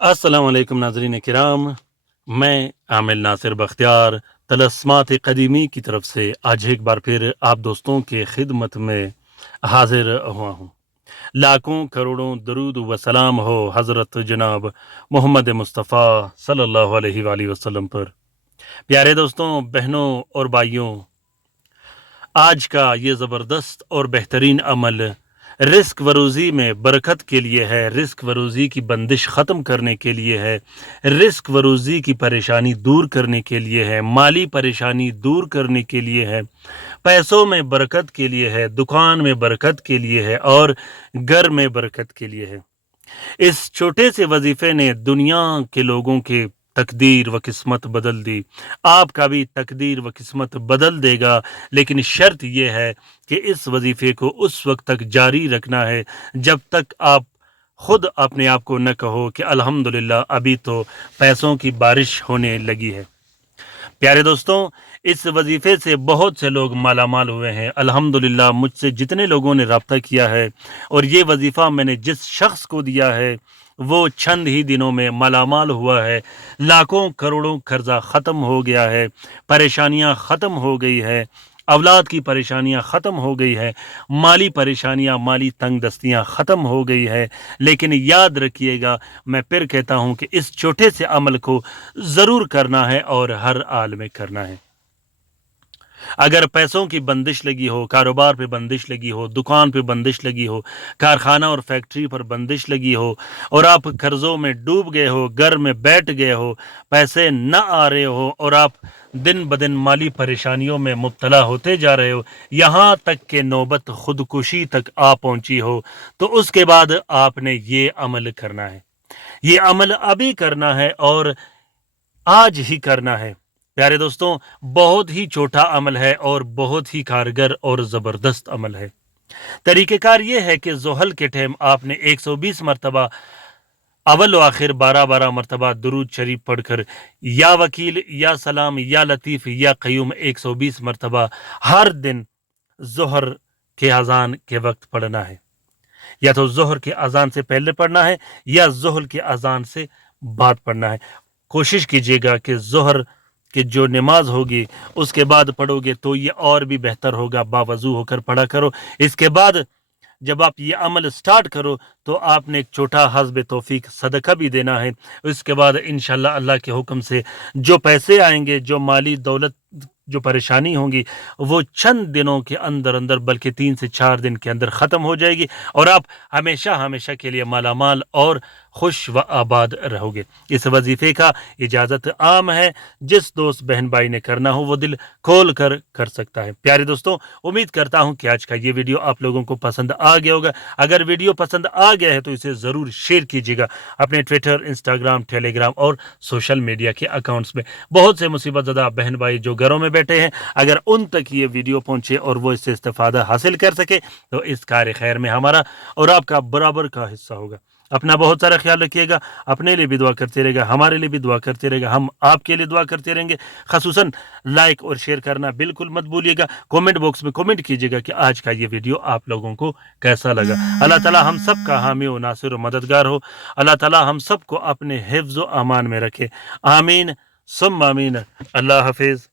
अस्सलाम वालेकुम नाज़रीन किराम, मैं आमिल नासिर बख्तियार तलस्मात क़दीमी की तरफ से आज एक बार फिर आप दोस्तों के खिदमत में हाजिर हुआ हूँ। लाखों करोड़ों दरूद व सलाम हो हज़रत जनाब मोहम्मद मुस्तफ़ा सल्लल्लाहु अलैहि वसल्लम पर। प्यारे दोस्तों, बहनों और भाइयों, आज का ये ज़बरदस्त और बेहतरीन अमल रिस्क वरूज़ी में बरकत के लिए है, रिस्क वरूज़ी की बंदिश ख़त्म करने के लिए है, रिस्क वरूज़ी की परेशानी दूर करने के लिए है, माली परेशानी दूर करने के लिए है, पैसों में बरकत के लिए है, दुकान में बरकत के लिए है और घर में बरकत के लिए है। इस छोटे से वजीफे ने दुनिया के लोगों के तकदीर व किस्मत बदल दी। आपका भी तकदीर व किस्मत बदल देगा, लेकिन शर्त यह है कि इस वजीफे को उस वक्त तक जारी रखना है जब तक आप खुद अपने आप को न कहो कि अल्हम्दुलिल्लाह अभी तो पैसों की बारिश होने लगी है। प्यारे दोस्तों, इस वजीफे से बहुत से लोग मालामाल हुए हैं। अल्हम्दुलिल्लाह मुझसे जितने लोगों ने रब्ता किया है और ये वजीफ़ा मैंने जिस शख्स को दिया है वो चंद ही दिनों में मालामाल हुआ है। लाखों करोड़ों कर्जा ख़त्म हो गया है, परेशानियां ख़त्म हो गई है, औलाद की परेशानियां ख़त्म हो गई है, माली परेशानियां, माली तंग दस्तियाँ ख़त्म हो गई है। लेकिन याद रखिएगा, मैं फिर कहता हूँ कि इस छोटे से अमल को ज़रूर करना है और हर हाल में करना है। अगर पैसों की बंदिश लगी हो, कारोबार पे बंदिश लगी हो, दुकान पे बंदिश लगी हो, कारखाना और फैक्ट्री पर बंदिश लगी हो और आप कर्ज़ों में डूब गए हो, घर में बैठ गए हो, पैसे न आ रहे हो और आप दिन ब दिन माली परेशानियों में मुब्तला होते जा रहे हो, यहाँ तक कि नौबत खुदकुशी तक आ पहुँची हो, तो उसके बाद आपने ये अमल करना है। ये अमल अभी करना है और आज ही करना है। प्यारे दोस्तों, बहुत ही छोटा अमल है और बहुत ही कारगर और ज़बरदस्त अमल है। तरीक़ेकार ये है कि ज़ोहल के टाइम आपने 120 मरतबा अव्वल व आखिर 12-12 मरतबा दुरूद शरीफ पढ़कर या वकील या सलाम या लतीफ़ या क़य्यूम 120 मरतबा हर दिन ज़ोहर के अज़ान के वक्त पढ़ना है। या तो ज़ोहर के अज़ान से पहले पढ़ना है या ज़ोहर के अज़ान से बाद पढ़ना है। कोशिश कीजिएगा कि ज़ोहर की जो नमाज होगी उसके बाद पढ़ोगे तो ये और भी बेहतर होगा। बावज़ू होकर पढ़ा करो। इसके बाद जब आप ये अमल स्टार्ट करो तो आपने एक छोटा हस्ब तौफीक सदका भी देना है। इसके बाद इंशाल्लाह अल्लाह के हुक्म से जो पैसे आएंगे, जो माली दौलत, जो परेशानी होंगी, वो चंद दिनों के अंदर अंदर, बल्कि 3 से 4 दिन के अंदर ख़त्म हो जाएगी और आप हमेशा हमेशा के लिए मालामाल और खुश व आबाद रहोगे। इस वजीफ़े का इजाज़त आम है, जिस दोस्त बहन भाई ने करना हो वो दिल खोल कर सकता है। प्यारे दोस्तों, उम्मीद करता हूँ कि आज का ये वीडियो आप लोगों को पसंद आ गया होगा। अगर वीडियो पसंद आ गया है तो इसे ज़रूर शेयर कीजिएगा अपने ट्विटर, इंस्टाग्राम, टेलीग्राम और सोशल मीडिया के अकाउंट्स में। बहुत से मुसीबत ज़दा बहन भाई जो घरों में बैठे हैं, अगर उन तक ये वीडियो पहुँचे और वो इससे इस्तेफादा हासिल कर सके तो इस कार्य खैर में हमारा और आपका बराबर का हिस्सा होगा। अपना बहुत सारा ख्याल रखिएगा, अपने लिए भी दुआ करते रहेगा, हमारे लिए भी दुआ करते रहेगा, हम आपके लिए दुआ करते रहेंगे। ख़ुसूसन लाइक और शेयर करना बिल्कुल मत भूलिएगा। कमेंट बॉक्स में कमेंट कीजिएगा कि आज का ये वीडियो आप लोगों को कैसा लगा। अल्लाह ताला हम सब का हामी व नासिर व मददगार हो। अल्लाह ताला हम सब को अपने हिफ्ज़ व अमान में रखे। आमीन सुम्मा आमीन। अल्लाह हाफिज़।